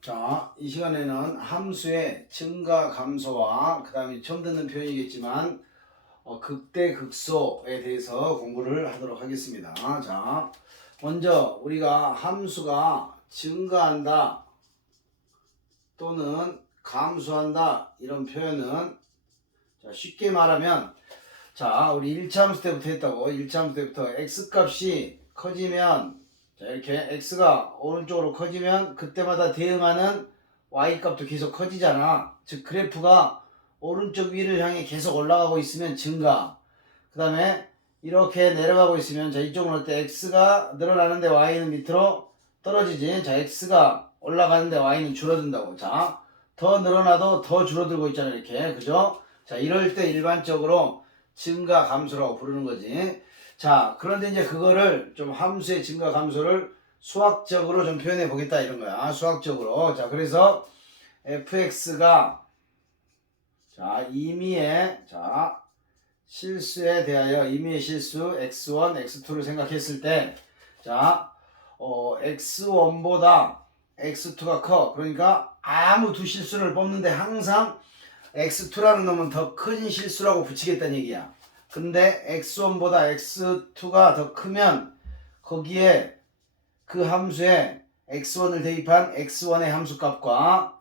자, 이 시간에는 함수의 증가 감소와 그 다음에 처음 듣는 표현이겠지만 극대 극소에 대해서 공부를 하도록 하겠습니다. 자, 먼저 우리가 함수가 증가한다 또는 감소한다 이런 표현은 자, 쉽게 말하면 자, 우리 1차 함수 때부터 했다고. 1차 함수 때부터 x값이 커지면 자, 이렇게 x가 오른쪽으로 커지면 그때마다 대응하는 y값도 계속 커지잖아. 즉 그래프가 오른쪽 위를 향해 계속 올라가고 있으면 증가. 그 다음에 이렇게 내려가고 있으면 자, 이쪽은 어때? x가 늘어나는데 y는 밑으로 떨어지지. 자, x가 올라가는데 y는 줄어든다고. 자, 더 늘어나도 더 줄어들고 있잖아. 이렇게. 그죠? 자, 이럴 때 일반적으로 증가 감소라고 부르는 거지. 자, 그런데 이제 그거를 좀 함수의 증가 감소를 수학적으로 좀 표현해 보겠다 이런 거야. 수학적으로. 자, 그래서 fx가 자, 임의의 자, 실수에 대하여 임의의 실수 x1, x2를 생각했을 때 자, x1보다 x2가 커. 그러니까 아무 두 실수를 뽑는데 항상 x2라는 놈은 더 큰 실수라고 붙이겠다는 얘기야. 근데 x1보다 x2가 더 크면 거기에 그 함수에 x1을 대입한 x1의 함수값과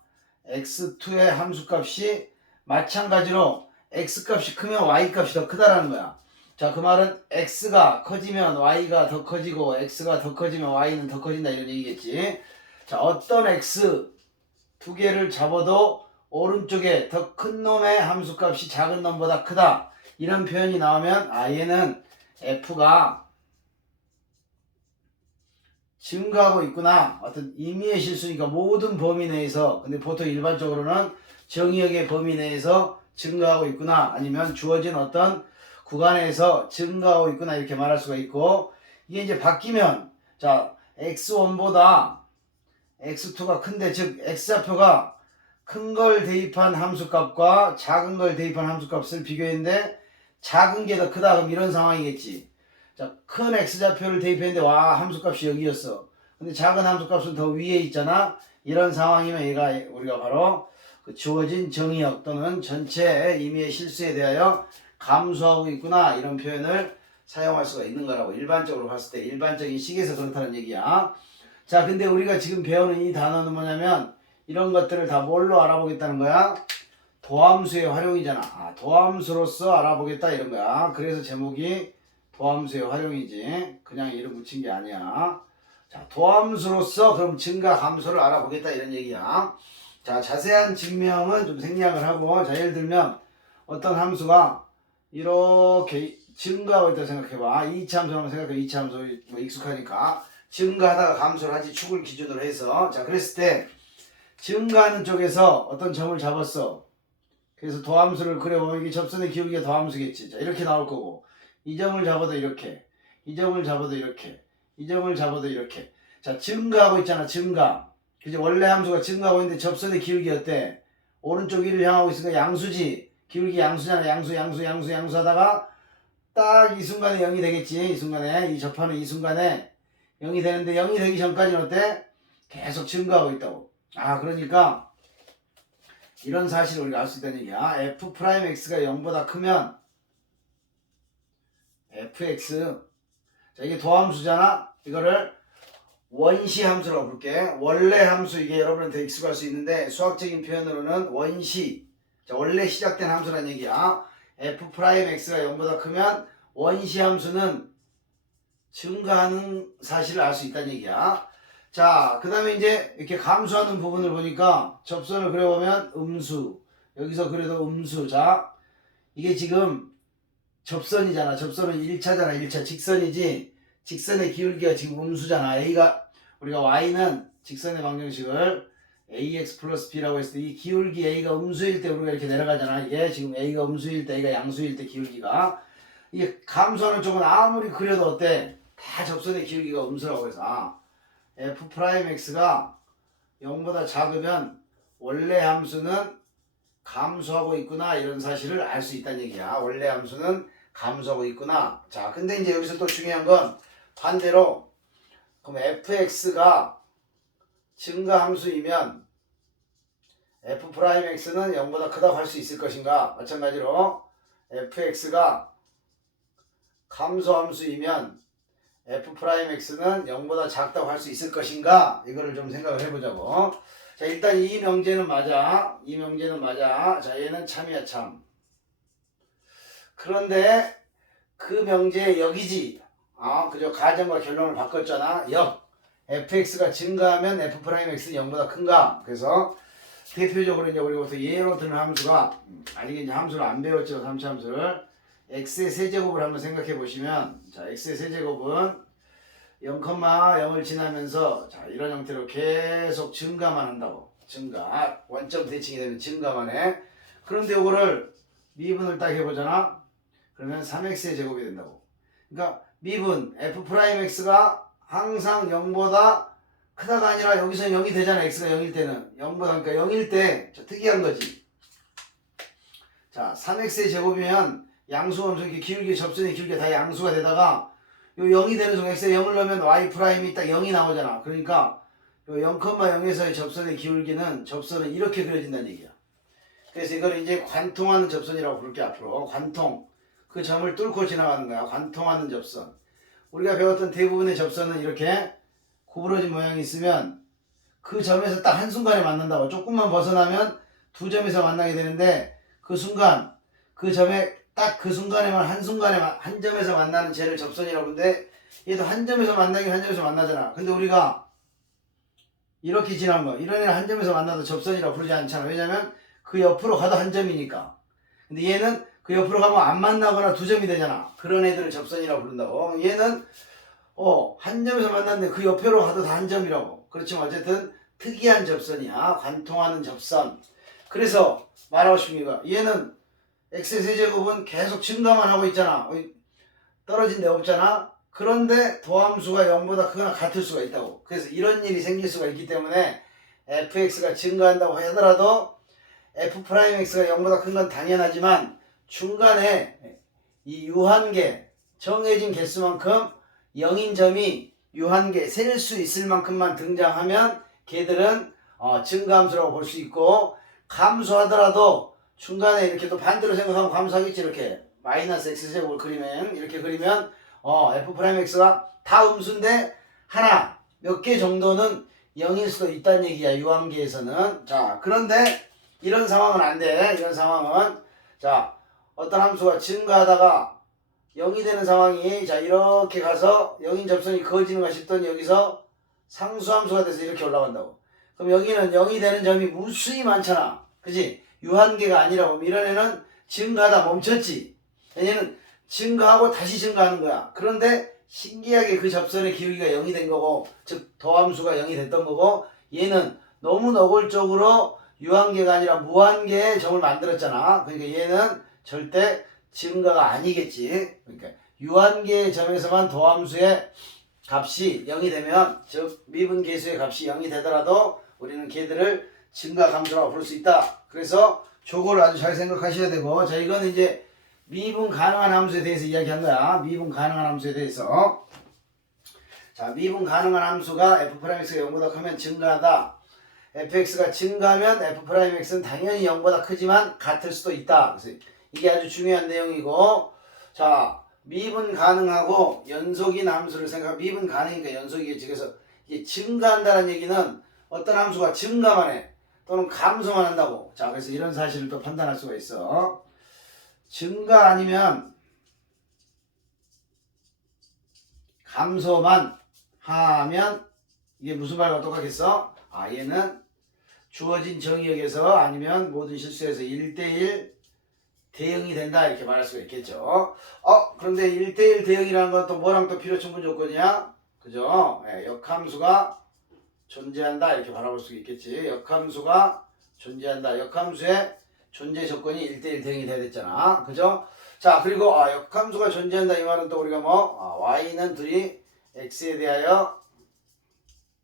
x2의 함수값이 마찬가지로 x값이 크면 y값이 더 크다라는 거야. 자, 그 말은 x가 커지면 y가 더 커지고 x가 더 커지면 y는 더 커진다 이런 얘기겠지. 자, 어떤 x 두 개를 잡아도 오른쪽에 더 큰 놈의 함수값이 작은 놈보다 크다. 이런 표현이 나오면 얘는 f가 증가하고 있구나. 어떤 임의의 실수니까 모든 범위 내에서 근데 보통 일반적으로는 정의역의 범위 내에서 증가하고 있구나. 아니면 주어진 어떤 구간에서 증가하고 있구나. 이렇게 말할 수가 있고 이게 이제 바뀌면 자 x1보다 x2가 큰데 즉 x좌표가 큰 걸 대입한 함수값과 작은 걸 대입한 함수값을 비교했는데 작은 게 더 크다 그럼 이런 상황이겠지. 자, 큰 x좌표를 대입했는데 와 함수값이 여기였어. 근데 작은 함수값은 더 위에 있잖아. 이런 상황이면 얘가 우리가 바로 그 주어진 정의역 또는 전체의 임의의 실수에 대하여 감소하고 있구나 이런 표현을 사용할 수가 있는 거라고. 일반적으로 봤을 때 일반적인 식에서 그렇다는 얘기야. 자, 근데 우리가 지금 배우는 이 단어는 뭐냐면 이런 것들을 다 뭘로 알아보겠다는 거야? 도함수의 활용이잖아. 도함수로서 알아보겠다 이런 거야. 그래서 제목이 도함수의 활용이지. 그냥 이름 붙인 게 아니야. 자, 도함수로서 그럼 증가 감소를 알아보겠다 이런 얘기야. 자, 자세한 증명은 좀 생략을 하고 자, 예를 들면 어떤 함수가 이렇게 증가하고 있다고 생각해봐. 2차 함수 한번 생각해. 2차 함수 뭐 익숙하니까. 증가하다가 감소를 하지 축을 기준으로 해서 자 그랬을 때 증가하는 쪽에서 어떤 점을 잡았어. 그래서 도함수를 그려보면 이게 접선의 기울기가 도함수겠지. 자 이렇게 나올 거고 이 점을 잡아도 이렇게 이 점을 잡아도 이렇게 이 점을 잡아도 이렇게 자 증가하고 있잖아. 증가 그지 원래 함수가 증가하고 있는데 접선의 기울기 어때? 오른쪽 위를 향하고 있으니까 양수지. 기울기 양수잖아. 양수 하다가 딱 이 순간에 0이 되겠지. 이 순간에 이 접하는 이 순간에 0이 되는데 0이 되기 전까지는 어때? 계속 증가하고 있다고. 그러니까 이런 사실을 우리가 알 수 있다는 얘기야. f'x가 0보다 크면 fx 자 이게 도함수잖아. 이거를 원시 함수라고 부를게. 원래 함수 이게 여러분한테 익숙할 수 있는데 수학적인 표현으로는 원시 자 원래 시작된 함수란 얘기야. f'x가 0보다 크면 원시 함수는 증가하는 사실을 알 수 있다는 얘기야. 자, 그 다음에 이제 이렇게 감소하는 부분을 보니까 접선을 그려보면 음수. 여기서 그래도 음수. 자, 이게 지금 접선이잖아. 접선은 1차잖아. 1차 직선이지. 직선의 기울기가 지금 음수잖아. A가, 우리가 Y는 직선의 방정식을 AX 플러스 B라고 했을 때 이 기울기 A가 음수일 때 우리가 이렇게 내려가잖아. 이게 지금 A가 음수일 때, A가 양수일 때 기울기가. 이게 감소하는 쪽은 아무리 그려도 어때? 다 접선의 기울기가 음수라고 해서 f'x가 0보다 작으면 원래 함수는 감소하고 있구나 이런 사실을 알 수 있다는 얘기야. 원래 함수는 감소하고 있구나. 자, 근데 이제 여기서 또 중요한 건 반대로 그럼 fx가 증가 함수이면 f'x는 0보다 크다고 할 수 있을 것인가? 마찬가지로 fx가 감소함수이면 f'x는 0보다 작다고 할 수 있을 것인가? 이거를 좀 생각을 해보자고. 자, 일단 이 명제는 맞아. 이 명제는 맞아. 자, 얘는 참이야, 참. 그런데 그 명제의 역이지. 그죠? 가정과 결론을 바꿨잖아. 역. fx가 증가하면 f'x는 0보다 큰가? 그래서 대표적으로 이제 우리가 예로 드는 함수가, 아직 이제 함수를 안 배웠죠. 3차 함수를. x의 세제곱을 한번 생각해 보시면, 자, x의 세제곱은 0,0을 지나면서, 자, 이런 형태로 계속 증가만 한다고. 증가. 원점 대칭이 되면 증가만 해. 그런데 이거를 미분을 딱 해보잖아. 그러면 3x의 제곱이 된다고. 그러니까 미분 f'x가 항상 0보다 크다가 아니라 여기서 0이 되잖아. x가 0일 때는. 0보다, 그러니까 0일 때, 자, 특이한 거지. 자, 3x의 제곱이면 양수함수 이렇게 기울기, 접선이 기울기 다 양수가 되다가 요 0이 되는 순간 x에 0을 넣으면 y 프라임이 딱 0이 나오잖아. 그러니까 요 0,0에서의 접선의 기울기는 접선은 이렇게 그려진다는 얘기야. 그래서 이걸 이제 관통하는 접선이라고 부를게 앞으로. 관통. 그 점을 뚫고 지나가는 거야. 관통하는 접선. 우리가 배웠던 대부분의 접선은 이렇게 구부러진 모양이 있으면 그 점에서 딱 한순간에 만난다고. 조금만 벗어나면 두 점에서 만나게 되는데 그 순간 그 점에 딱 그 순간에만 한순간에 한 점에서 만나는 쟤를 접선이라고 하는데 얘도 한 점에서 만나긴 한 점에서 만나잖아. 근데 우리가 이렇게 지난 거 이런 애는 한 점에서 만나도 접선이라고 부르지 않잖아. 왜냐면 그 옆으로 가도 한 점이니까. 근데 얘는 그 옆으로 가면 안 만나거나 두 점이 되잖아. 그런 애들을 접선이라고 부른다고. 얘는 한 점에서 만났는데 그 옆으로 가도 다 한 점이라고. 그렇지만 어쨌든 특이한 접선이야. 관통하는 접선. 그래서 말하고 싶은 게 얘는 x의 세제곱은 계속 증가만 하고 있잖아. 떨어진 데 없잖아. 그런데 도함수가 0보다 크거나 같을 수가 있다고. 그래서 이런 일이 생길 수가 있기 때문에 fx가 증가한다고 하더라도 f'x가 0보다 큰 건 당연하지만 중간에 이 유한계, 정해진 개수만큼 0인 점이 유한계, 셀 수 있을 만큼만 등장하면 걔들은 증가함수라고 볼 수 있고, 감소하더라도 중간에 이렇게 또 반대로 생각하면 감소하겠지. 이렇게 마이너스 x제곱을 그리면, 이렇게 그리면 f'x가 다 음수인데 하나, 몇 개 정도는 0일 수도 있다는 얘기야. 유한계에서는. 자, 그런데 이런 상황은 안 돼. 이런 상황은, 자, 어떤 함수가 증가하다가 0이 되는 상황이, 자, 이렇게 가서 0인 접선이 그어지는가 싶더니 여기서 상수함수가 돼서 이렇게 올라간다고. 그럼 여기는 0이 되는 점이 무수히 많잖아. 그지? 유한계가 아니라고. 이런 애는 증가하다 멈췄지. 얘는 증가하고 다시 증가하는 거야. 그런데 신기하게 그 접선의 기울기가 0이 된 거고, 즉 도함수가 0이 됐던 거고, 얘는 너무 노골적으로 유한계가 아니라 무한계의 점을 만들었잖아. 그러니까 얘는 절대 증가가 아니겠지. 그러니까 유한계의 점에서만 도함수의 값이 0이 되면, 즉 미분계수의 값이 0이 되더라도 우리는 걔들을 증가감소라고 부를 수 있다. 그래서 저거를 아주 잘 생각하셔야 되고, 자, 이거는 이제 미분 가능한 함수에 대해서 이야기한 거야. 미분 가능한 함수에 대해서. 자, 미분 가능한 함수가 f'x가 0보다 크면 증가하다. fx가 증가하면 f'x는 당연히 0보다 크지만 같을 수도 있다. 그래서 이게 아주 중요한 내용이고, 자, 미분 가능하고 연속인 함수를 미분 가능이니까 연속이겠지. 그래서 이게 증가한다는 얘기는 어떤 함수가 증가만 해 또는 감소만 한다고. 자, 그래서 이런 사실을 또 판단할 수가 있어. 증가 아니면 감소만 하면 이게 무슨 말과 똑같겠어? 얘는 주어진 정의역에서 아니면 모든 실수에서 1대1 대응이 된다, 이렇게 말할 수가 있겠죠. 그런데 1대1 대응이라는 건 또 뭐랑 또 필요충분 조건이야? 그죠? 역함수가 존재한다, 이렇게 바라볼 수 있겠지. 역함수가 존재한다. 역함수의 존재 조건이 1대1 대응이 돼야 됐잖아. 그죠? 자, 그리고 역함수가 존재한다, 이 말은 또 우리가 y는 둘이 x에 대하여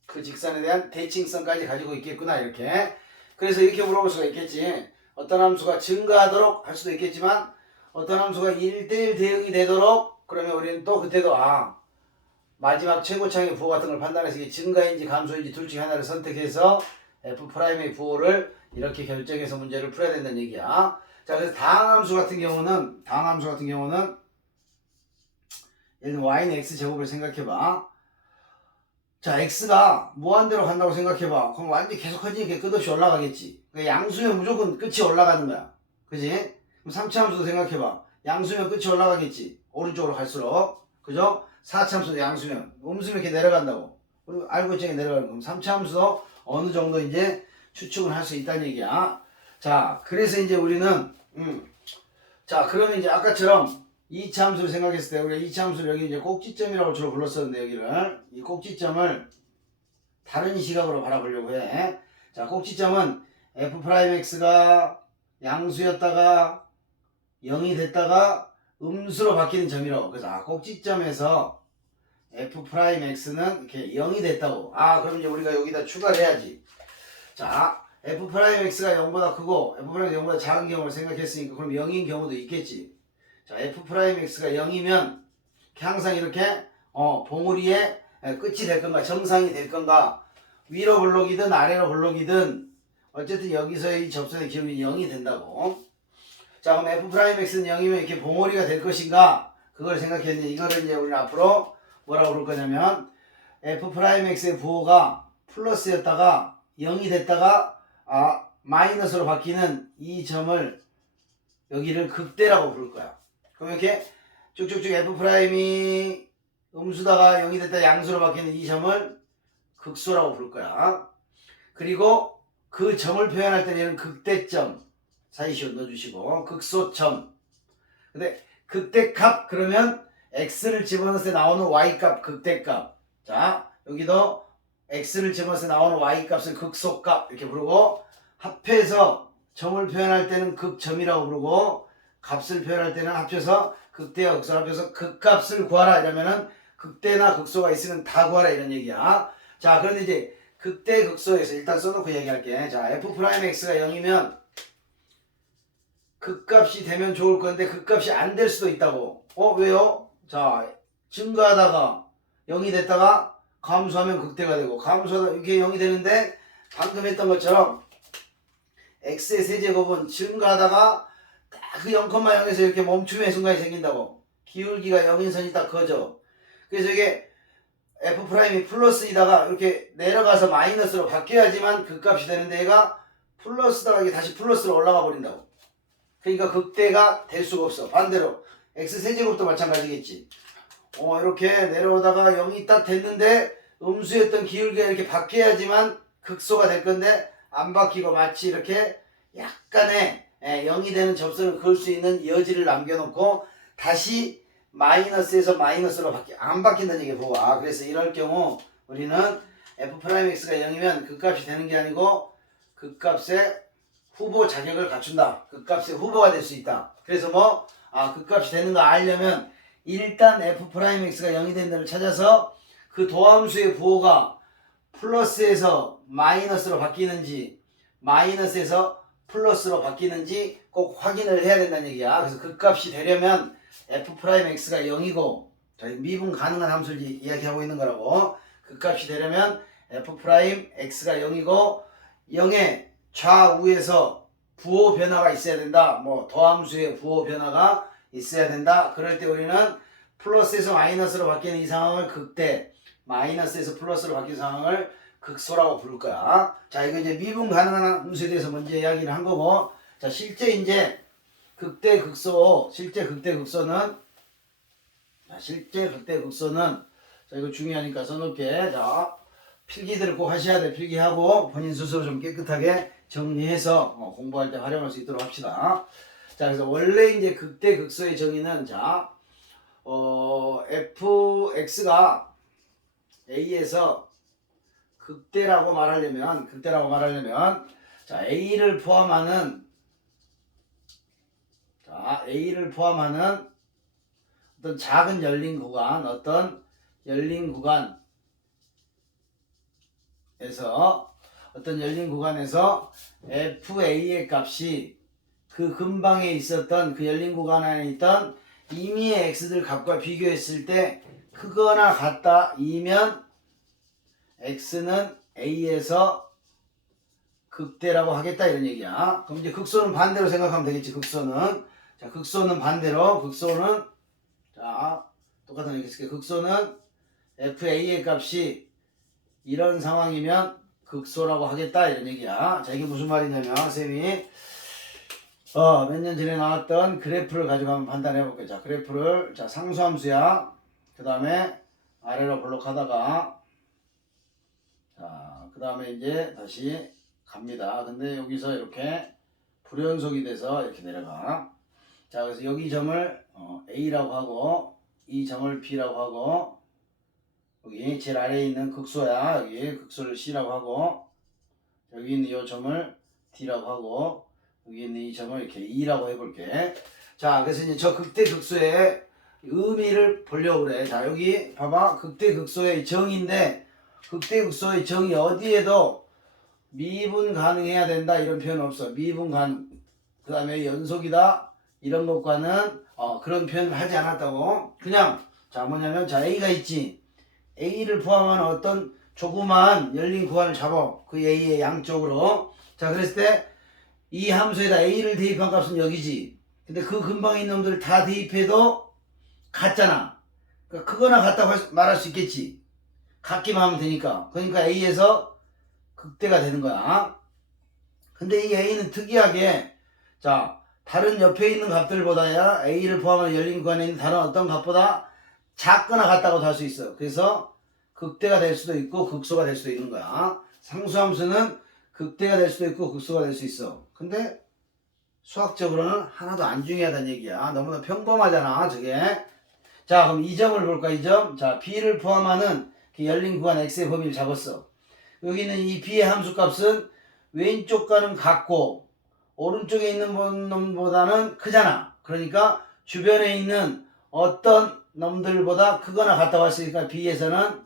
그 직선에 대한 대칭성까지 가지고 있겠구나, 이렇게. 그래서 이렇게 물어볼 수가 있겠지. 어떤 함수가 증가하도록 할 수도 있겠지만 어떤 함수가 1대1 대응이 되도록, 그러면 우리는 또 그때도 마지막 최고차의 부호 같은 걸 판단해서 이게 증가인지 감소인지 둘 중에 하나를 선택해서 f'의 부호를 이렇게 결정해서 문제를 풀어야 된다는 얘기야. 자, 그래서 다항함수 같은 경우는 예를 들면 y는 x제곱을 생각해봐. 자, x가 무한대로 간다고 생각해봐. 그럼 완전히 계속 커지니까 끝없이 올라가겠지. 그러니까 양수면 무조건 끝이 올라가는 거야. 그지? 그럼 3차함수도 생각해봐. 양수면 끝이 올라가겠지. 오른쪽으로 갈수록. 그죠? 4차함수도 양수면. 음수면 이렇게 내려간다고. 그리고 알고 있지 내려가는 거. 그럼 3차함수도 어느 정도 이제 추측을 할 수 있다는 얘기야. 자, 그래서 이제 우리는, 자, 그러면 이제 아까처럼 2차 함수를 생각했을 때 우리가 2차 함수를 여기 이제 꼭지점이라고 주로 불렀었는데 여기를 이 꼭지점을 다른 시각으로 바라보려고 해. 자, 꼭지점은 f'x가 양수였다가 0이 됐다가 음수로 바뀌는 점이라고. 그래서 꼭지점에서 f'x는 이렇게 0이 됐다고. 그럼 이제 우리가 여기다 추가를 해야지. 자, f'x가 0보다 크고 f'x가 0보다 작은 경우를 생각했으니까 그럼 0인 경우도 있겠지. 자, f'x가 0이면 항상 이렇게 봉우리의 끝이 될 건가 정상이 될 건가 위로 블록이든 아래로 블록이든 어쨌든 여기서의 접선의 기울기 0이 된다고. 자, 그럼 f'x는 0이면 이렇게 봉우리가 될 것인가 그걸 생각했는데 이거를 이제 우리는 앞으로 뭐라고 부를 거냐면 f'x의 부호가 플러스였다가 0이 됐다가 마이너스로 바뀌는 이 점을 여기를 극대라고 부를 거야. 그럼 이렇게 쭉쭉쭉 f'이 음수다가 0이 됐다 양수로 바뀌는 이 점을 극소라고 부를 거야. 그리고 그 점을 표현할 때는 얘는 극대점 사이시옷 넣어주시고 극소점. 근데 극대값 그러면 x를 집어넣을 때 나오는 y값 극대값. 자, 여기도 x를 집어넣을 때 나오는 y값을 극소값 이렇게 부르고 합해서 점을 표현할 때는 극점이라고 부르고 값을 표현할 때는 합쳐서 극대와 극소를 합쳐서 극값을 구하라 이러면은 극대나 극소가 있으면 다 구하라 이런 얘기야. 자, 그런데 이제 극대 극소에서 일단 써놓고 얘기할게. 자, f'x가 0이면 극값이 되면 좋을 건데 극값이 안 될 수도 있다고. 왜요? 자, 증가하다가 0이 됐다가 감소하면 극대가 되고 감소하다 이렇게 0이 되는데 방금 했던 것처럼 x의 세제곱은 증가하다가 딱 그 0,0에서 이렇게 멈춤의 순간이 생긴다고. 기울기가 0인 선이 딱 그어져. 그래서 이게 f'이 플러스이다가 이렇게 내려가서 마이너스로 바뀌어야지만 극값이 되는데 얘가 플러스다가 이게 다시 플러스로 올라가 버린다고. 그러니까 극대가 될 수가 없어. 반대로 x 세제곱도 마찬가지겠지. 이렇게 내려오다가 0이 딱 됐는데 음수였던 기울기가 이렇게 바뀌어야지만 극소가 될 건데 안 바뀌고 마치 이렇게 약간의 0이 되는 접선을 그을 수 있는 여지를 남겨놓고 다시 마이너스에서 마이너스로 안 바뀐다는 얘기를 보고 그래서 이럴 경우 우리는 f'x가 0이면 극값이 되는 게 아니고 극값의 후보 자격을 갖춘다. 극값의 후보가 될 수 있다. 그래서 극값이 되는 거 알려면 일단 f'x가 0이 된 데를 찾아서 그 도함수의 부호가 플러스에서 마이너스로 바뀌는지 마이너스에서 플러스로 바뀌는지 꼭 확인을 해야 된다는 얘기야. 그래서 극값이 되려면 f'x가 0이고 저희 미분 가능한 함수를 이야기하고 있는 거라고. 극값이 되려면 f'x가 0이고 0의 좌우에서 부호 변화가 있어야 된다. 도함수의 부호 변화가 있어야 된다. 그럴 때 우리는 플러스에서 마이너스로 바뀌는 이 상황을 극대, 마이너스에서 플러스로 바뀌는 상황을 극소라고 부를 거야. 자, 이거 이제 미분 가능한 함수에 대해서 먼저 이야기를 한 거고, 자, 실제 이제 극대 극소는 자, 이거 중요하니까 써놓게. 자, 필기들을 꼭 하셔야 돼. 필기하고 본인 스스로 좀 깨끗하게 정리해서 공부할 때 활용할 수 있도록 합시다. 자, 그래서 원래 이제 극대 극소의 정의는 자, fx가 a에서 극대라고 말하려면 자, a를 포함하는 어떤 작은 열린 구간에서 fa의 값이 그 근방에 있었던 그 열린 구간 안에 있던 임의의 x들 값과 비교했을 때 크거나 같다 이면 x는 a에서 극대라고 하겠다 이런 얘기야. 그럼 이제 극소는 반대로 생각하면 되겠지. 극소는 자 극소는 반대로 극소는 자 똑같은 얘기 있을게. 극소는 FA의 값이 이런 상황이면 극소라고 하겠다 이런 얘기야. 자 이게 무슨 말이냐면 쌤이 몇 년 전에 나왔던 그래프를 가지고 한번 판단해 볼게요. 자 그래프를 자 상수함수야. 그 다음에 아래로 블록하다가 자 그 다음에 이제 다시 갑니다. 근데 여기서 이렇게 불연속이 돼서 이렇게 내려가. 자 그래서 여기 점을 A라고 하고 이 점을 B라고 하고 여기 제일 아래에 있는 극소야. 여기 극소를 C라고 하고 여기 있는 이 점을 D라고 하고 여기 있는 이 점을 이렇게 E라고 해볼게. 자 그래서 이제 저 극대 극소의 의미를 보려고 그래. 자 여기 봐봐. 극대 극소의 정의인데 극대 극소의 정의 어디에도 미분 가능해야 된다 이런 표현 없어. 미분 가능. 그 다음에 연속이다 이런 것과는 그런 표현을 하지 않았다고. 그냥 자 뭐냐면 자 A가 있지. A를 포함한 어떤 조그만 열린 구간을 잡아. 그 A의 양쪽으로. 자 그랬을 때 이 함수에다 A를 대입한 값은 여기지. 근데 그 근방에 있는 놈들을 다 대입해도 같잖아. 그러니까 크거나 같다고 말할 수 있겠지. 같기만 하면 되니까. 그러니까 A에서 극대가 되는 거야. 근데 이 A는 특이하게 자 다른 옆에 있는 값들보다야 A를 포함한 열린 구간에 있는 다른 어떤 값보다 작거나 같다고도 할 수 있어. 그래서 극대가 될 수도 있고 극소가 될 수도 있는 거야. 상수함수는 극대가 될 수도 있고 극소가 될 수 있어. 근데 수학적으로는 하나도 안 중요하다는 얘기야. 너무나 평범하잖아 저게. 자 그럼 이 점을 볼까. 이 점. 자 B를 포함하는 그 열린 구간 X의 범위를 잡았어. 여기는 이 B의 함수값은 왼쪽과는 같고 오른쪽에 있는 놈보다는 크잖아. 그러니까 주변에 있는 어떤 놈들보다 크거나 같다고 했으니까 B에서는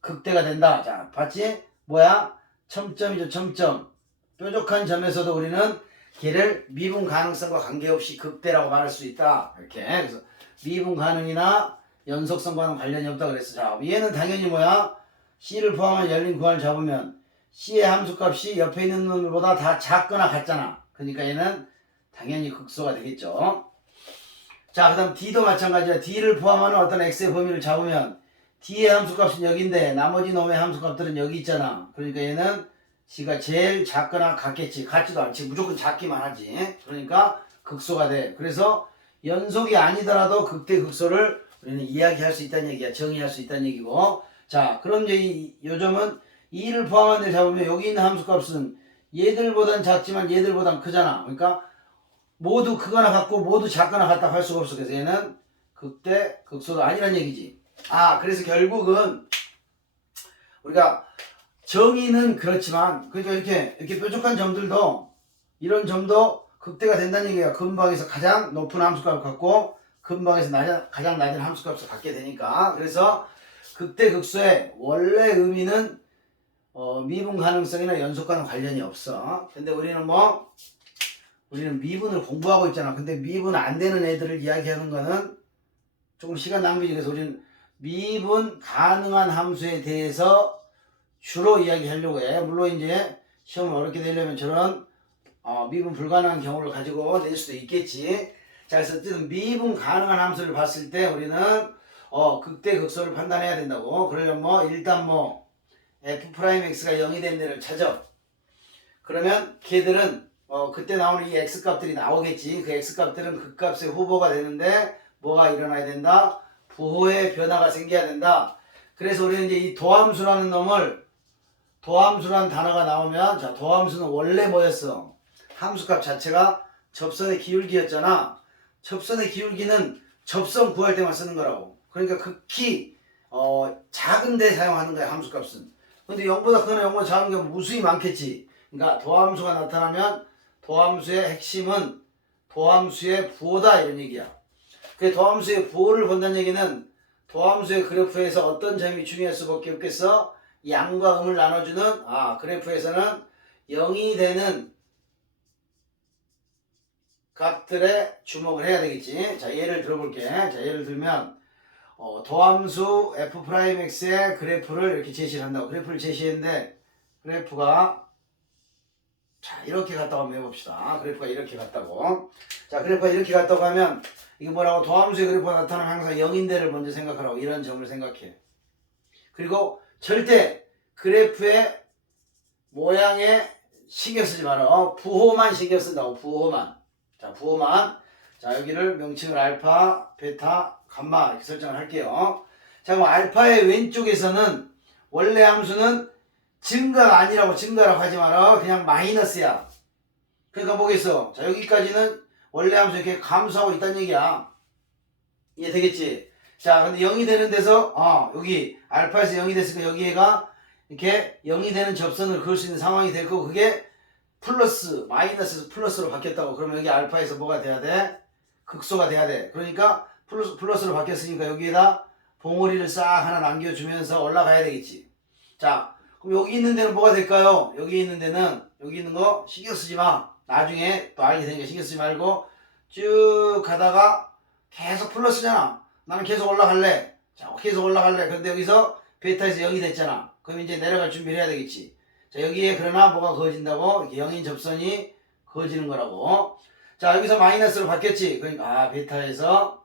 극대가 된다. 자 봤지? 뭐야? 첨점이죠. 첨점. 뾰족한 점에서도 우리는 걔를 미분 가능성과 관계없이 극대라고 말할 수 있다. 이렇게. 그래서 미분 가능이나 연속성과는 관련이 없다 그랬어. 자 얘는 당연히 뭐야? C를 포함한 열린 구간을 잡으면 C의 함수값이 옆에 있는 놈들보다 다 작거나 같잖아. 그러니까 얘는 당연히 극소가 되겠죠. 자 그 다음 D도 마찬가지야. D를 포함하는 어떤 X의 범위를 잡으면 D의 함수값은 여기인데 나머지 놈의 함수값들은 여기 있잖아. 그러니까 얘는 C가 제일 작거나 같겠지. 같지도 않지. 무조건 작기만 하지. 그러니까 극소가 돼. 그래서 연속이 아니더라도 극대 극소를 우리는 이야기할 수 있다는 얘기야. 정의할 수 있다는 얘기고. 자 그럼 이제 이 요점은 2를 포함한 데 잡으면 여기 있는 함수값은 얘들보단 작지만 얘들보단 크잖아. 그러니까 모두 크거나 같고 모두 작거나 같다고 할 수가 없어. 그래서 얘는 극대 극소도 아니란 얘기지. 그래서 결국은 우리가 정의는 그렇지만 그러니까 이렇게 뾰족한 점들도 이런 점도 극대가 된다는 얘기야. 근방에서 가장 높은 함수값을 갖고 근방에서 가장 낮은 함수값을 갖게 되니까. 그래서 극대 극소의 원래 의미는 미분 가능성이나 연속과는 관련이 없어. 근데 우리는 미분을 공부하고 있잖아. 근데 미분 안 되는 애들을 이야기하는 거는 조금 시간 낭비지. 그래서 우리는 미분 가능한 함수에 대해서 주로 이야기하려고 해. 물론 이제 시험을 어렵게 내려면 저런 미분 불가능한 경우를 가지고 낼 수도 있겠지. 자 그래서 어쨌든 미분 가능한 함수를 봤을 때 우리는 극대 극소를 판단해야 된다고. 그러려면 일단 f'x가 0이 된 데를 찾아. 그러면 걔들은 그때 나오는 이 x값들이 나오겠지. 그 x값들은 그 값의 후보가 되는데 뭐가 일어나야 된다? 부호의 변화가 생겨야 된다. 그래서 우리는 이제 이 도함수라는 도함수라는 단어가 나오면 자 도함수는 원래 뭐였어? 함수값 자체가 접선의 기울기였잖아. 접선의 기울기는 접선 구할 때만 쓰는 거라고. 그러니까 극히 작은 데 사용하는 거야 함수값은. 근데 0보다 크거나 0보다 작은 게 무수히 많겠지. 그러니까 도함수가 나타나면 도함수의 핵심은 도함수의 부호다 이런 얘기야. 그 도함수의 부호를 본다는 얘기는 도함수의 그래프에서 어떤 점이 중요할 수밖에 없겠어? 양과 음을 나눠주는 그래프에서는 0이 되는 값들에 주목을 해야 되겠지. 자 예를 들어볼게. 자 예를 들면 도함수 f'x의 그래프를 이렇게 제시를 한다고. 그래프를 제시했는데 그래프가 자, 이렇게 갔다고 한번 해봅시다. 그래프가 이렇게 갔다고. 자, 그래프가 이렇게 갔다고 하면 이게 뭐라고? 도함수의 그래프가 나타나면 항상 0인대를 먼저 생각하라고. 이런 점을 생각해. 그리고 절대 그래프의 모양에 신경 쓰지 마라. 부호만 신경 쓴다고. 부호만. 자, 부호만. 자, 여기를 명칭을 알파, 베타, 감마 이렇게 설정을 할게요. 자, 그럼 알파의 왼쪽에서는 원래 함수는 증가가 아니라고 증가라고 하지 마라. 그냥 마이너스야. 그러니까 뭐겠어? 자, 여기까지는 원래 함수 이렇게 감소하고 있다는 얘기야. 이해 되겠지? 자, 근데 0이 되는 데서 여기 알파에서 0이 됐으니까 여기가 이렇게 0이 되는 접선을 그을 수 있는 상황이 될 거고, 그게 플러스, 마이너스에서 플러스로 바뀌었다고. 그러면 여기 알파에서 뭐가 돼야 돼? 극소가 돼야 돼. 그러니까 플러스로 바뀌었으니까 여기에다 봉우리를 싹 하나 남겨주면서 올라가야 되겠지. 자, 그럼 여기 있는 데는 뭐가 될까요? 여기 있는 데는, 여기 있는 거 신경 쓰지 마. 나중에 또 알게 되니까 신경 쓰지 말고 쭉 가다가 계속 플러스잖아. 나는 계속 올라갈래. 자, 계속 올라갈래. 근데 여기서 베타에서 0이 됐잖아. 그럼 이제 내려갈 준비를 해야 되겠지. 자, 여기에 그러나 뭐가 그어진다고? 이렇게 0인 접선이 그어지는 거라고. 자, 여기서 마이너스로 바뀌었지. 그러니까 베타에서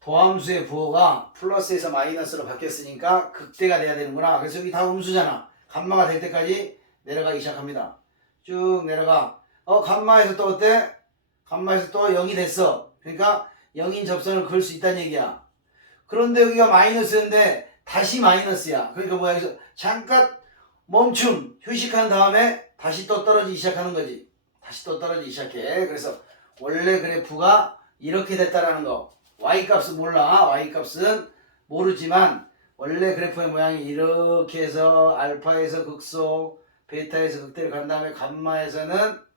도함수의 부호가 플러스에서 마이너스로 바뀌었으니까 극대가 돼야 되는구나. 그래서 여기 다 음수잖아. 감마가 될 때까지 내려가기 시작합니다. 쭉 내려가. 감마에서 또 어때? 감마에서 또 0이 됐어. 그러니까 0인 접선을 그을 수 있다는 얘기야. 그런데 여기가 마이너스인데 다시 마이너스야. 그러니까 뭐야? 여기서 잠깐 멈춤, 휴식한 다음에 다시 또 떨어지기 시작하는 거지. 다시 또 떨어지기 시작해. 그래서 원래 그래프가 이렇게 됐다라는 거. Y값은 몰라. Y값은 모르지만 원래 그래프의 모양이 이렇게 해서 알파에서 극소, 베타에서 극대를 간 다음에 감마에서는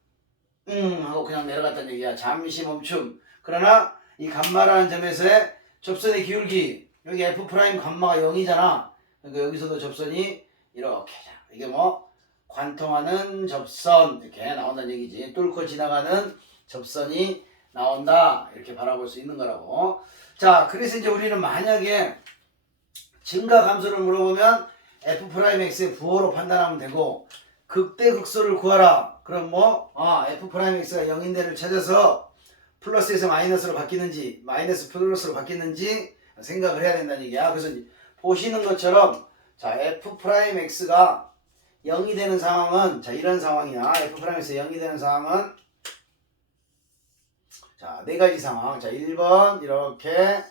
하고 그냥 내려갔다는 얘기야. 잠시 멈춤. 그러나 이 감마라는 점에서의 접선의 기울기, 여기 F' 감마가 0이잖아. 그러니까 여기서도 접선이 이렇게, 이게 뭐 관통하는 접선 이렇게 나온다는 얘기지. 뚫고 지나가는 접선이 나온다. 이렇게 바라볼 수 있는 거라고. 자, 그래서 이제 우리는 만약에 증가 감소를 물어보면 F'X의 부호로 판단하면 되고, 극대 극소를 구하라. 그럼 F'X가 0인데를 찾아서 플러스에서 마이너스로 바뀌는지 마이너스 플러스로 바뀌는지 생각을 해야 된다는 얘기야. 그래서 이제 보시는 것처럼 자, F'X가 0이 되는 상황은 자, 이런 상황이야. F'X가 0이 되는 상황은 자, 네 가지 상황. 자, 1번 이렇게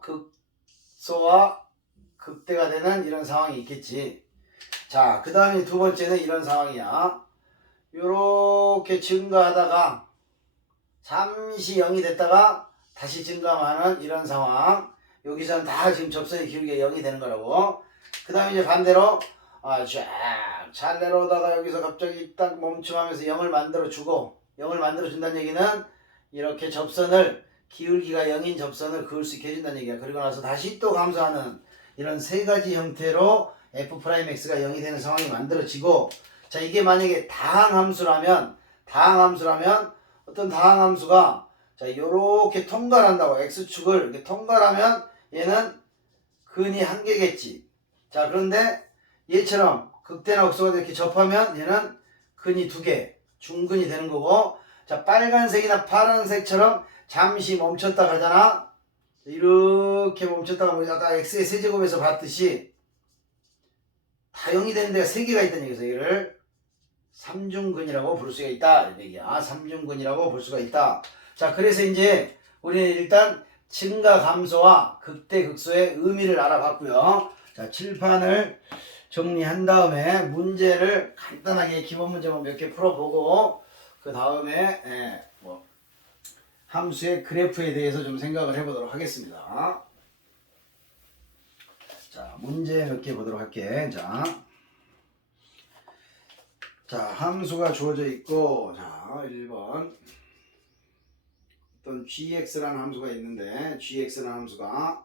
극소와 극대가 되는 이런 상황이 있겠지. 자, 그 다음에 두 번째는 이런 상황이야. 요렇게 증가하다가 잠시 0이 됐다가 다시 증가하는 이런 상황. 여기서는 다 지금 접선의 기울기가 0이 되는 거라고. 그 다음에 이제 반대로 쫙 잘 내려오다가 여기서 갑자기 딱 멈춤하면서 0을 만들어 주고, 0을 만들어 준다는 얘기는 이렇게 접선을, 기울기가 0인 접선을 그을 수 있게 해준다는 얘기야. 그리고 나서 다시 또 감소하는 이런 세 가지 형태로 F'X가 0이 되는 상황이 만들어지고, 자, 이게 만약에 다항함수라면 어떤 다항함수가 자, 요렇게 통과를 한다고. X축을 이렇게 통과를 하면 얘는 근이 한 개겠지. 자, 그런데 얘처럼 극대나 극소가 이렇게 접하면 얘는 근이 두 개, 중근이 되는 거고, 자, 빨간색이나 파란색처럼 잠시 멈췄다 가잖아. 이렇게 멈췄다가 우리 아까 X의 세제곱에서 봤듯이 다 0이 되는 데가 3개가 있다는 얘기죠. 얘를 삼중근이라고 볼 수가 있다. 이런 얘기야. 삼중근이라고 볼 수가 있다. 자, 그래서 이제 우리는 일단 증가 감소와 극대 극소의 의미를 알아봤고요. 자, 칠판을 정리한 다음에 문제를 간단하게 기본 문제만 몇 개 풀어보고, 그 다음에 함수의 그래프에 대해서 좀 생각을 해보도록 하겠습니다. 자, 문제 몇 개 보도록 할게. 자, 함수가 주어져 있고, 자, 1번. 어떤 gx라는 함수가 있는데, gx라는 함수가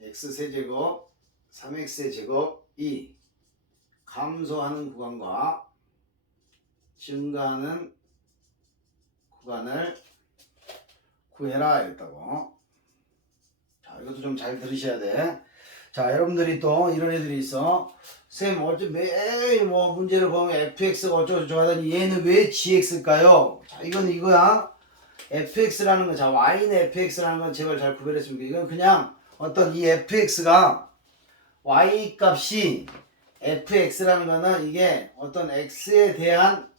x세제곱 3x제곱이 감소하는 구간과 증가하는 구간을 구해라 이랬다고. 자, 이것도 좀 잘 들으셔야 돼. 자, 여러분들이 또 이런 애들이 있어. 쌤, 매일 뭐 문제를 보면 fx가 어쩌고저쩌고 하더니 얘는 왜 gx일까요? 자, 이건 이거야. fx라는 건, 자, y는 fx라는 건 제발 잘 구별했습니다. 이건 그냥 어떤 이 fx가 y 값이 fx라는 거는 이게 어떤 x에 대한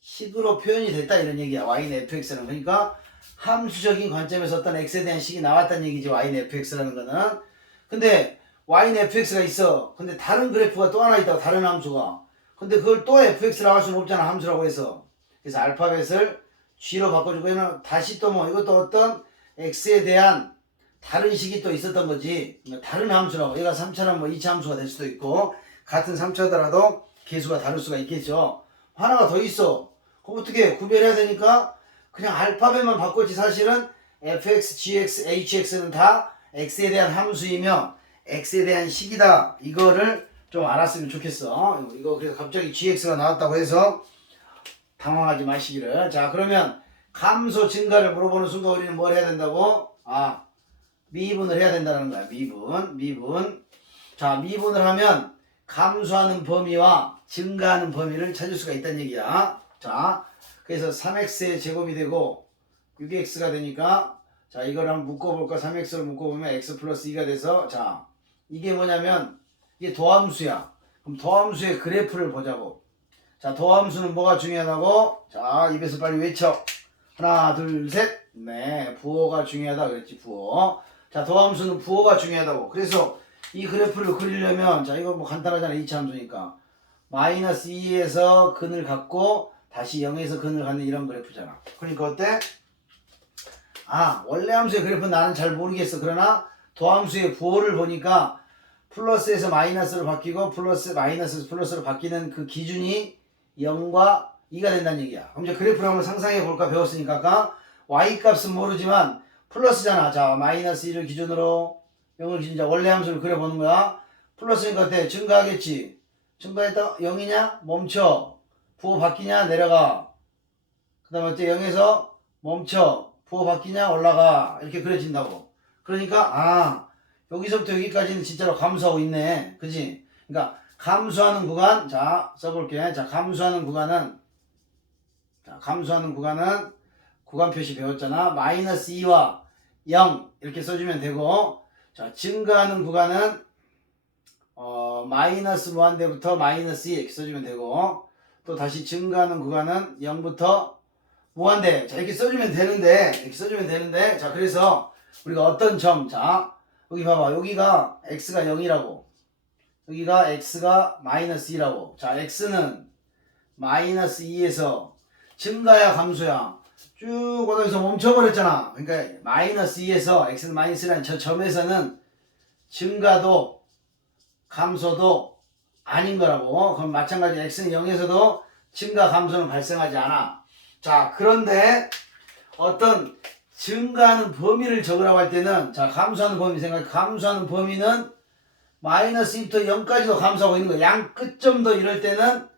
식으로 표현이 됐다 이런 얘기야. y는 fx는. 그러니까 함수적인 관점에서 어떤 x에 대한 식이 나왔다는 얘기지. y는 fx라는 거는. 근데 y는 fx가 있어. 근데 다른 그래프가 또 하나 있다고. 다른 함수가. 근데 그걸 또 fx라고 할 수는 없잖아. 함수라고 해서. 그래서 알파벳을 g로 바꿔주고 얘는 다시 또 뭐 이것도 어떤 x에 대한 다른 식이 또 있었던 거지. 그러니까 다른 함수라고. 얘가 3차는 뭐 2차 함수가 될 수도 있고 같은 3차더라도 개수가 다를 수가 있겠죠. 하나가 더 있어. 그럼 어떻게 구별해야 되니까 그냥 알파벳만 바꿨지. 사실은 fx, gx, hx는 다 x에 대한 함수이며 x에 대한 식이다. 이거를 좀 알았으면 좋겠어. 이거 그래서 갑자기 gx가 나왔다고 해서 당황하지 마시기를. 자, 그러면 감소 증가를 물어보는 순간 우리는 뭘 해야 된다고? 미분을 해야 된다는 거야. 미분. 자, 미분을 하면 감소하는 범위와 증가하는 범위를 찾을 수가 있다는 얘기야. 자, 그래서 3x의 제곱이 되고 6x가 되니까 자, 이걸 한번 묶어볼까? 3x를 묶어보면 x 플러스 2가 돼서 자, 이게 뭐냐면 이게 도함수야. 그럼 도함수의 그래프를 보자고. 자, 도함수는 뭐가 중요하다고? 자, 입에서 빨리 외쳐. 하나, 둘, 셋. 네, 부호가 중요하다 그랬지, 부호. 자, 도함수는 부호가 중요하다고. 그래서 이 그래프를 그리려면 자, 이거 뭐 간단하잖아. 2차 함수니까. 마이너스 2에서 근을 갖고 다시 0에서 근을 갖는 이런 그래프잖아. 그러니까 어때? 원래 함수의 그래프는 나는 잘 모르겠어. 그러나 도함수의 부호를 보니까 플러스에서 마이너스로 바뀌고 마이너스에서 플러스로 바뀌는 그 기준이 0과 2가 된다는 얘기야. 그럼 이제 그래프를 한번 상상해 볼까? 배웠으니까 아까 y 값은 모르지만 플러스잖아. 자, 마이너스 1을 기준으로 0을 기준으로 원래 함수를 그려보는 거야. 플러스니까 어때? 증가하겠지. 증가했다 0이냐? 멈춰. 부호 바뀌냐? 내려가. 그 다음에 어때? 0에서 멈춰. 부호 바뀌냐? 올라가. 이렇게 그려진다고. 그러니까 여기서부터 여기까지는 진짜로 감소하고 있네. 그지? 그러니까 감소하는 구간, 자, 써볼게. 자, 감소하는 구간은 구간 표시 배웠잖아. 마이너스 2와 0 이렇게 써주면 되고, 자, 증가하는 구간은 마이너스 무한대부터 마이너스 2 이렇게 써주면 되고, 또 다시 증가하는 구간은 0부터 무한대. 자, 이렇게 써주면 되는데, 자, 그래서 우리가 어떤 점, 자, 여기 봐봐. 여기가 x가 0이라고. 여기가 x가 마이너스 2라고. 자, x는 마이너스 2에서 증가야 감소야. 쭉 오면서 멈춰버렸잖아. 그러니까 마이너스 2에서 x는 마이너스 1라는 저 점에서는 증가도 감소도 아닌 거라고. 그럼 마찬가지 x는 0에서도 증가 감소는 발생하지 않아. 자, 그런데 어떤 증가하는 범위를 적으라고 할 때는 자, 감소하는 범위 생각해. 감소하는 범위는 마이너스 2부터 0까지도 감소하고 있는 거야. 양 끝점도 이럴 때는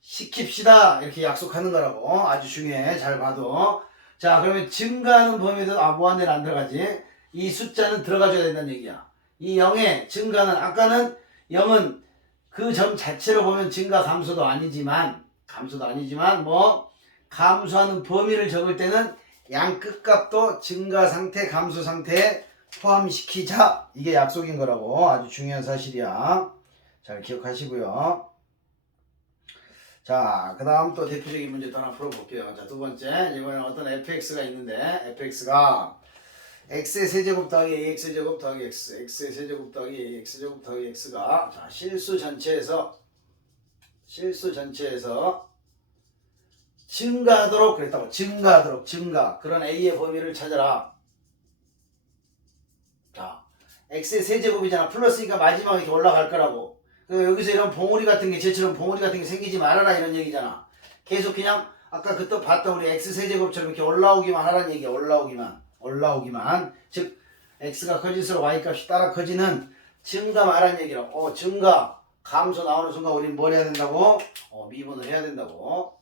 포함시킵시다. 이렇게 약속하는 거라고. 아주 중요해. 잘 봐도. 자, 그러면 증가하는 범위도 무한대는 안 들어가지. 이 숫자는 들어가줘야 된다는 얘기야. 이 0의 증가는 아까는 0은 그 점 자체로 보면 증가 감소도 아니지만 뭐 감소하는 범위를 적을 때는 양 끝값도 증가 상태 감소 상태에 포함시키자. 이게 약속인 거라고. 아주 중요한 사실이야. 잘 기억하시고요. 자, 그 다음 또 대표적인 문제 또 하나 풀어볼게요. 자, 두 번째. 이번에는 어떤 fx가 있는데 fx가 x의 세제곱 더하기 ax의 제곱 더하기 x, x의 세제곱 더하기 ax의 제곱 더하기 x가 자, 실수 전체에서 증가하도록 그랬다고. 증가. 그런 a의 범위를 찾아라. 자, x의 세제곱이잖아. 플러스니까 마지막에 이렇게 올라갈 거라고. 여기서 이런 봉우리 같은 게, 쟤처럼 봉우리 같은 게 생기지 말아라 이런 얘기잖아. 계속 그냥 아까 그때 봤던 우리 x 세제곱처럼 이렇게 올라오기만 하라는 얘기야. 올라오기만. 즉 x가 커질수록 y 값이 따라 커지는 증가 말하는 얘기라고. 증가, 감소 나오는 순간 우리는 뭘 해야 된다고? 미분을 해야 된다고.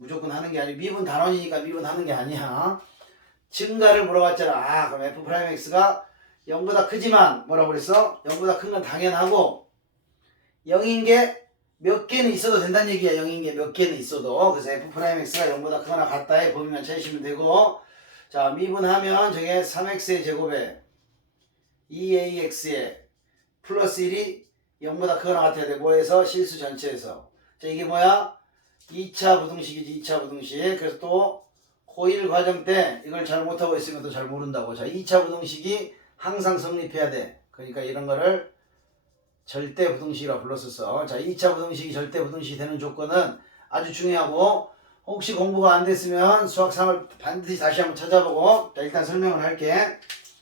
무조건 하는 게 아니고 미분 단원이니까 미분하는 게 아니야. 증가를 물어봤잖아. 그럼 f'x가 0보다 크지만 뭐라고 그랬어? 0보다 큰 건 당연하고 0인 게 몇 개는 있어도 된다는 얘기야. 0인 게 몇 개는 있어도. 그래서 f'x가 0보다 크거나 같다의 범위만 찾으시면 되고, 자 미분하면 저게 3x의 제곱에 2ax에 플러스 1이 0보다 크거나 같아야 돼. 뭐에서? 실수 전체에서. 자 이게 뭐야? 2차 부등식이지. 2차 부등식. 그래서 또 고1 과정 때 이걸 잘 못하고 있으면 또 잘 모른다고. 자 2차 부등식이 항상 성립해야 돼. 그러니까 이런 거를 절대 부등식이라고 불렀었어. 자 2차 부등식이 절대 부등식이 되는 조건은 아주 중요하고, 혹시 공부가 안 됐으면 수학 3을 반드시 다시 한번 찾아보고, 자 일단 설명을 할게.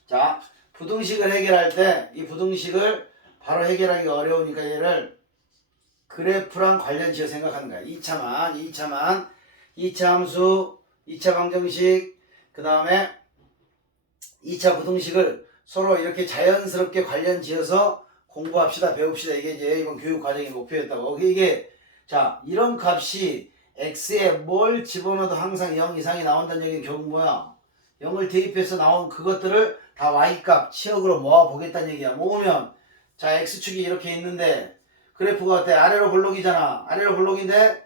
자 부등식을 해결할 때 이 부등식을 바로 해결하기가 어려우니까 얘를 그래프랑 관련 지어 생각하는 거야. 2차 함수, 2차 방정식, 그 다음에 2차 부등식을 서로 이렇게 자연스럽게 관련 지어서 공부합시다, 배웁시다. 이게 이제 이번 교육 과정의 목표였다고. 이게 자 이런 값이 x에 뭘 집어넣어도 항상 0 이상이 나온다는 얘기는 결국 뭐야? 0을 대입해서 나온 그것들을 다 y값 치역으로 모아 보겠다는 얘기야. 모으면 자 x축이 이렇게 있는데 그래프가 어때? 아래로 볼록이잖아. 아래로 볼록인데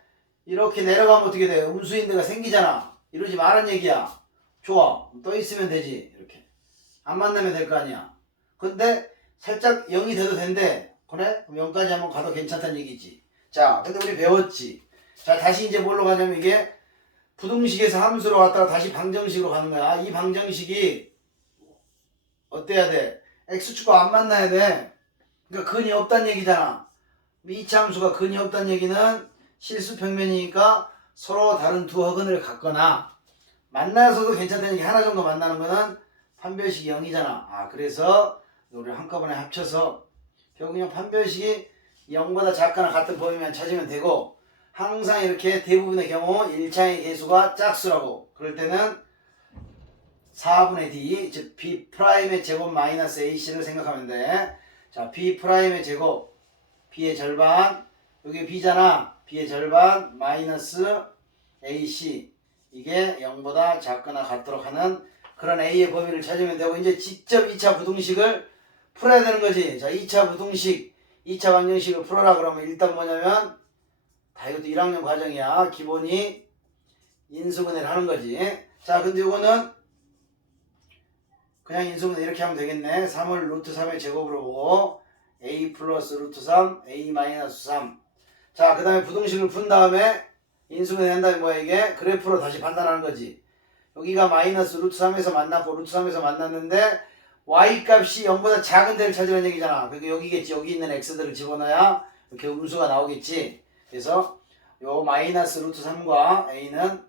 이렇게 내려가면 어떻게 돼? 음수인 데가 생기잖아. 이러지 말란 얘기야. 좋아. 떠 있으면 되지. 이렇게 안 만나면 될 거 아니야. 근데 살짝 0이 돼도 된대. 그래? 그럼 0까지 한번 가도 괜찮다는 얘기지. 자, 근데 우리 배웠지. 자, 다시 이제 뭘로 가냐면 이게 부등식에서 함수로 갔다가 다시 방정식으로 가는 거야. 이 방정식이 어때야 돼? x축과 안 만나야 돼. 그러니까 근이 없다는 얘기잖아. 2차 함수가 근이 없다는 얘기는 실수평면이니까 서로 다른 두 허근을 갖거나 만나서도 괜찮다는 얘기. 하나 정도 만나는 거는 판별식이 0이잖아. 아, 그래서 우리 한꺼번에 합쳐서 결국 그냥 판별식이 0보다 작거나 같은 범위만 찾으면 되고, 항상 이렇게 대부분의 경우 1차의 개수가 짝수라고. 그럴 때는 4분의 d, 즉 b'의 제곱 마이너스 ac를 생각하면 돼. 자, b'의 제곱, b의 절반, 여기 b잖아. b의 절반 마이너스 ac, 이게 0보다 작거나 같도록 하는 그런 a의 범위를 찾으면 되고, 이제 직접 2차 부등식을 풀어야 되는 거지. 자 2차 부등식, 2차 방정식을 풀어라 그러면 일단 뭐냐면 다 이것도 1학년 과정이야. 기본이 인수분해를 하는 거지. 자 근데 이거는 그냥 인수분해 이렇게 하면 되겠네. 3을 루트 3의 제곱으로 보고 a 플러스 루트 3, a 마이너스 3. 자 그 다음에 부등식을 푼 다음에 인수분해 한 다음에 뭐야 이게? 그래프로 다시 판단하는 거지. 여기가 마이너스 루트 3에서 만났고 루트 3에서 만났는데 y값이 0보다 작은 데를 찾으라는 얘기잖아. 그러니까 여기겠지. 여기 있는 x들을 집어넣어야 이렇게 음수가 나오겠지. 그래서 요 마이너스 루트 3과 a는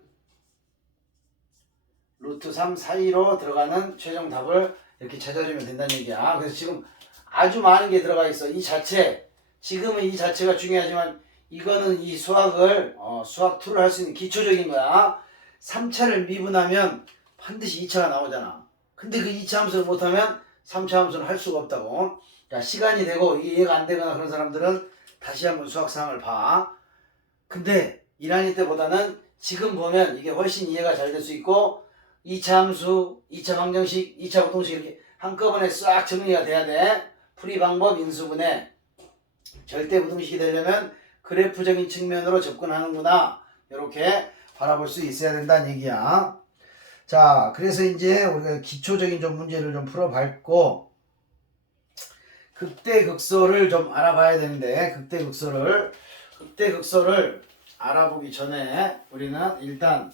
루트 3 사이로 들어가는 최종 답을 이렇게 찾아주면 된다는 얘기야. 그래서 지금 아주 많은 게 들어가 있어. 이 자체, 지금은 이 자체가 중요하지만 이거는 이 수학을 수학 2를 할 수 있는 기초적인 거야. 3차를 미분하면 반드시 2차가 나오잖아. 근데 그 2차 함수를 못하면 3차 함수를 할 수가 없다고. 자, 시간이 되고 이게 이해가 안 되거나 그런 사람들은 다시 한번 수학 사항을 봐. 근데 1학년 때보다는 지금 보면 이게 훨씬 이해가 잘 될 수 있고, 2차 함수, 2차 방정식, 2차 부등식 이렇게 한꺼번에 싹 정리가 돼야 돼. 풀이 방법, 인수분해. 절대 부등식이 되려면 그래프적인 측면으로 접근하는구나. 이렇게 바라볼 수 있어야 된다는 얘기야. 자, 그래서 이제 우리가 기초적인 좀 문제를 좀 풀어봤고, 극대극소를 좀 알아봐야 되는데, 극대극소를 알아보기 전에 우리는 일단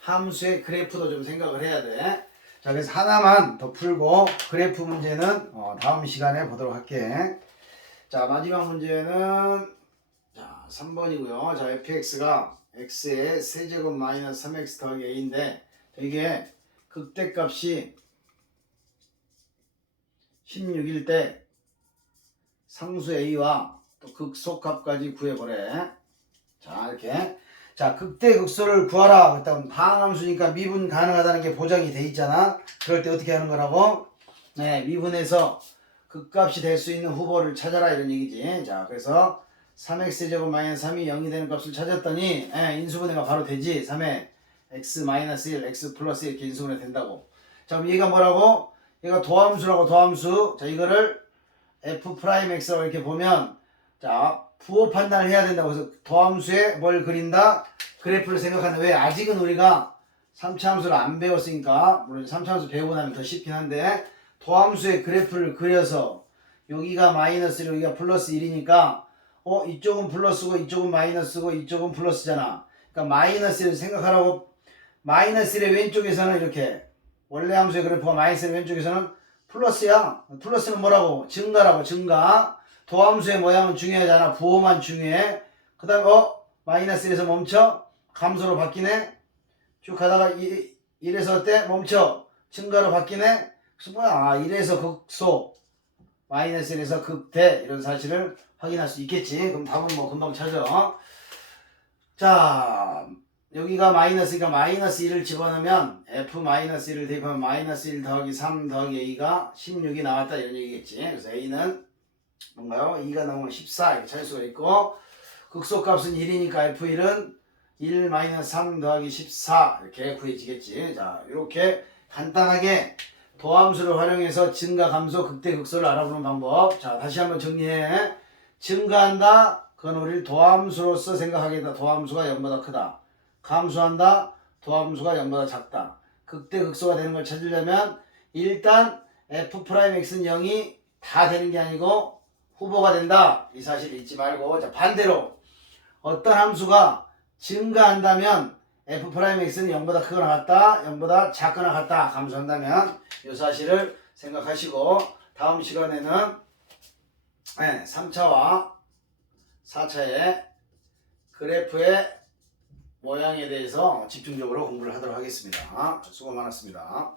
함수의 그래프도 좀 생각을 해야 돼. 자, 그래서 하나만 더 풀고 그래프 문제는 다음 시간에 보도록 할게. 자, 마지막 문제는 자 3번이고요. 자, fx가 x의 세제곱 마이너스 3x 더하기 a인데, 이게 극대값이 16일 때 상수 a와 또 극소값까지 구해보래. 자, 이렇게. 자, 극대극소를 구하라. 일단 방함수니까 미분 가능하다는 게 보장이 돼 있잖아. 그럴 때 어떻게 하는 거라고? 네, 미분해서 극값이 될 수 있는 후보를 찾아라 이런 얘기지. 자, 그래서 3x제곱 마이너스 3이 0이 되는 값을 찾았더니 인수분해가 바로 되지. 3에 x 마이너스 1, x 플러스 이렇게 인수분해 된다고. 자, 그럼 얘가 뭐라고? 얘가 도함수라고 도함수. 자, 이거를 f'x라고 이렇게 보면 자, 부호 판단을 해야 된다고 해서 도함수에 뭘 그린다? 그래프를 생각한다. 왜? 아직은 우리가 3차 함수를 안 배웠으니까 물론 3차 함수 배우고 나면 더 쉽긴 한데 도함수의 그래프를 그려서 여기가 마이너스 여기가 플러스 1이니까 이쪽은 플러스고 이쪽은 마이너스고 이쪽은 플러스잖아. 그러니까 마이너스를 생각하라고 마이너스 1의 왼쪽에서는 이렇게 원래 함수의 그래프가 마이너스 1의 왼쪽에서는 플러스야. 플러스는 뭐라고? 증가라고 증가. 도함수의 모양은 중요하지 않아. 부호만 중요해. 그 다음에 마이너스 1에서 멈춰. 감소로 바뀌네. 쭉 가다가 1에서 어때? 멈춰. 증가로 바뀌네. 그래서 뭐야? 1에서 극소. 마이너스 1에서 극대. 이런 사실을 확인할 수 있겠지. 그럼 답은 뭐 금방 찾아. 자, 여기가 마이너스니까 마이너스 1을 집어넣으면 f-1을 대입하면 마이너스 1 더하기 3 더하기 a가 16이 나왔다 이런 얘기겠지. 그래서 a는 뭔가요? 2가 나오면 14 이렇게 찾을 수가 있고 극소값은 1이니까 f1은 1-3 더하기 14 이렇게 구해지겠지. 자, 이렇게 간단하게 도함수를 활용해서 증가, 감소, 극대, 극소를 알아보는 방법. 자, 다시 한번 정리해. 증가한다. 그건 우리를 도함수로서 생각하겠다. 도함수가 0보다 크다. 감소한다. 도함수가 0보다 작다. 극대, 극소가 되는 걸 찾으려면 일단 f'x는 0이 다 되는 게 아니고 후보가 된다. 이 사실을 잊지 말고. 자, 반대로 어떤 함수가 증가한다면 f'x는 0보다 크거나 같다. 0보다 작거나 같다. 감소한다면 이 사실을 생각하시고 다음 시간에는 3차와 4차의 그래프의 모양에 대해서 집중적으로 공부를 하도록 하겠습니다. 수고 많았습니다.